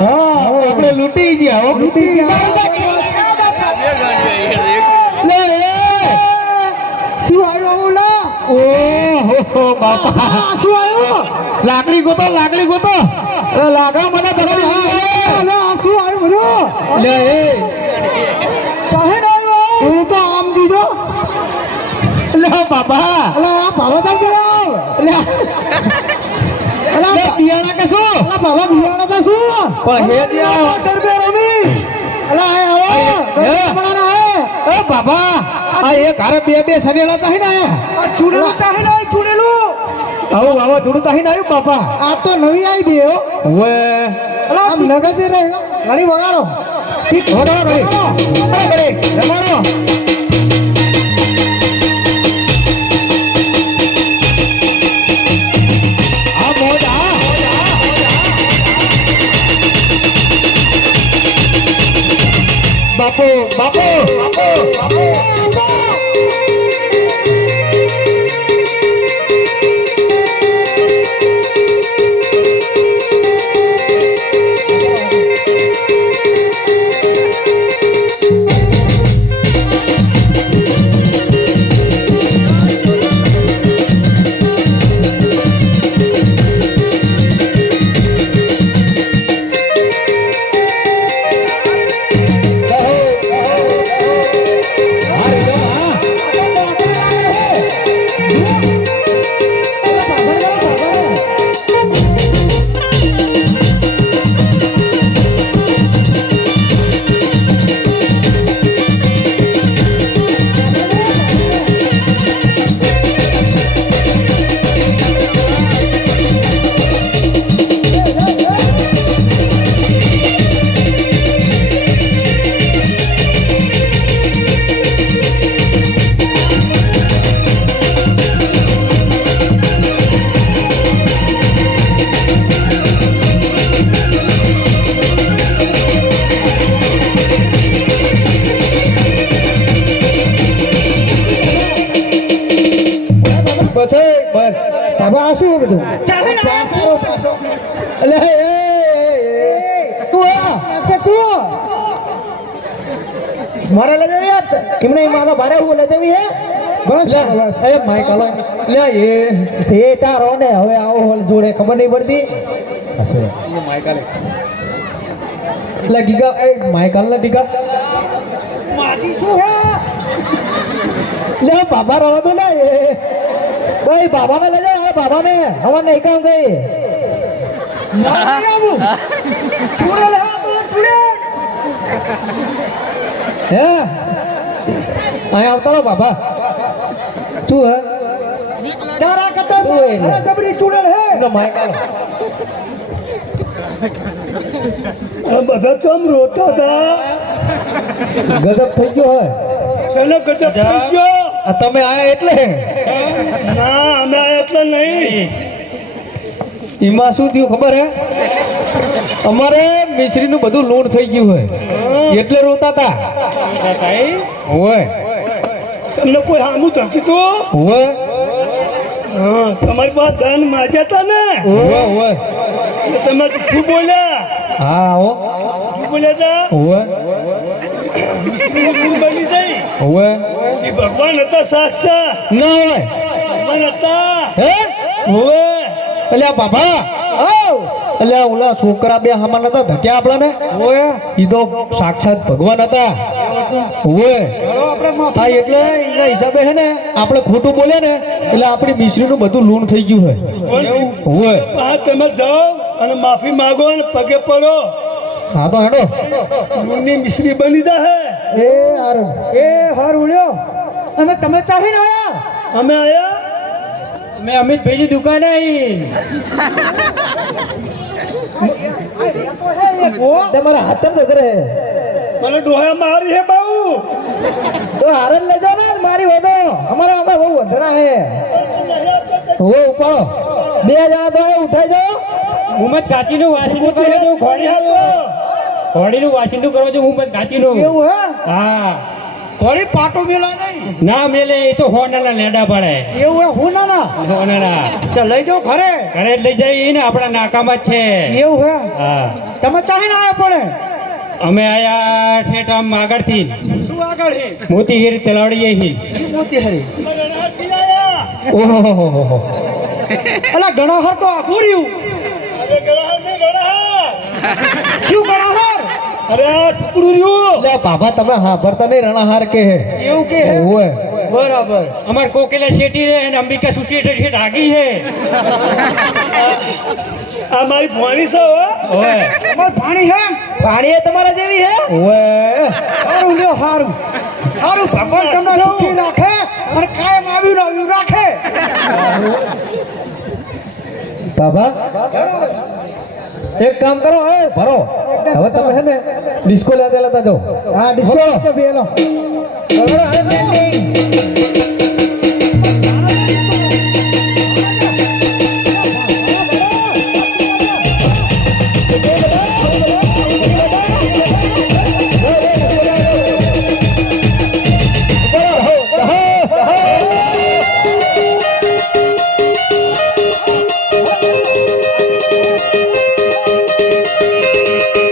હા. આપણે લૂટી ગયા હો. લૂંટી ગયા. લે એ. શું આવ્યું ઓલા ઓહો બાપા શું આવ્યું? લાકડી ગોતો લાકડી ગોતો. લાકડા મને બરાબર અલા શું આવ્યું બધું લે એ. ચાહે ન આવ્યો. હું તો આમ દીધો. લે બાબા. લે આ ભાવા તાર કરાવ લે બિયાણા કે શું? અલા બાબા દિયાણા તો શું? પણ હે દિયાણા ડર બે રમી. અલા આય આવો. હે? બનાના હે એ બાબા આ એક હારે બે બે સનેલા ચાહી ને આયા. આ ચૂડેલું ચાહી ન ચૂડેલું? આવો આવા ચૂડું ચાહી ને આવ્યું બાપા આ તો નવી આવી દે હો. અલા આમ નગદ રહે ઘણી વગાડો. ઠીક વગાડો ઘડી, રમાડો. બાપુ બાપુ બાપુ બસ બસ. બાબા આ શું બધું? એટલે એ, એ, એ. તું આ. તું મારે લઈ જવી યાર એમને મારા ભારે હું લઈ જવી હે? બસ લે એ માઈક આલો લે એ સે તારો ને હવે આવો હોલ જોડે ખબર નહીં પડતી. માઈક આલે લે ગીગા એ માઈક આલ ને ગીગા. માટી શું હે? લે બાબા રવા દો ને ભાઈ બાબા ને લઈ જાઓ હવે બાબા ને હવે નહીં કામ ગઈ. હે. અહીંયા આવતા રહો બાબા. તું હે? તારા કરતા શું જબરી ચૂડેલ હે. આલો આ બધા કેમ રોતા હતા? ગજબ થઈ ગયો હે. ગજબ થઈ ગયો. તમે આયા એટલે? ના અમે એટલે નહીં. એમાં શું થયું ખબર હે? અમારે મિશ્રીનું બધું લોડ થઈ ગયું હોય. એટલે રોતા હતા હોય. તમને કોઈ હામું ધકી તો? હોય. હા તમારી પાસે ધન માજ્યા હતા ને? હોય હોય. તમે શું બોલ્યા? હા હો. શું બોલ્યા હતા હોય. શું બની જઈ હોય. એ ભગવાન હતા સાક્ષા ના હોય. ભગવાન હતા. હે? હોવે એટલે બાબા. એટલે આ ઓલા છોકરા બે હમણાં નતા ધક્યા આપણને? હોવે ઈ તો સાક્ષાત ભગવાન હતા. હોય હા એટલે એના હિસાબે છે ને આપણે ખોટું બોલ્યા ને એટલે આપણી મિશ્રીનું બધું લૂણ થઈ ગયું હોય. હોય હા તમે જાઓ અને માફી માંગો અને પગે પડો. હા તો હેડો. લૂણની મિશ્રી બની જાહે. એ હાર. એ હાર ઉડ્યો અને તમે ચાહી ને આવ્યા અમે આવ્યા મેં અમિતભાઈની દુકાને આવી તમારા હાથ તો કરે મને ડોહા મારી હે બાઉ. તો હાર જ લઈ જાવ ને મારી વધો. અમારા અમે બહુ વધરા હે. હો ઉપાડો. બે જણા તો ઉઠાઈ જાઓ. હું મત કાચીનું વાસીનું કરો છું ઘોડીનું. ઘોડીનું વાસીનું કરો છું હું મત કાચીનું. એવું હે? હા. થોડી પાટો મેલા નહીં. ના મેલે એ તો હોનાના લેડા પડે એવું હે હું ના ના હોનાના. તો લઈ જાઓ ઘરે. ઘરે લઈ જાય ને આપણા નાકામાં જ છે. એવું હે? હા. તમે ચાહી ના આવ્યા પડે? અમે આયા ઠેઠ આમ આગળથી. શું આગળ હે? મોતી હીર તલાવડીએ હી. મોતી હરી ઓહો અલા ગણોહર તો આખું રહ્યું. શું ગણોહર? અરે ટુકડું રહ્યું. લે બાબા તમે હા ભરતા નહીં રણાહાર કે હે? એવું કે હે? ઓય બરાબર. અમાર કોકેલા શેઠી રે અને અંબિકા સુશી છે આગી હે આ મારી ભાણી છે હો. ઓય. તમાર પાણી હે પાણી એ તમારા જેવી હે? ઓય. સારું લ્યો સારું સારું ભગવાન તમને સુખી રાખે અને કાયમ આવ્યું આવ્યું રાખે. બાબા એક કામ કરો હે ભરો. હવે તમે હે ને ડિસ્કો લેતા લેતા જાઓ. હા ડિસ્કો હવે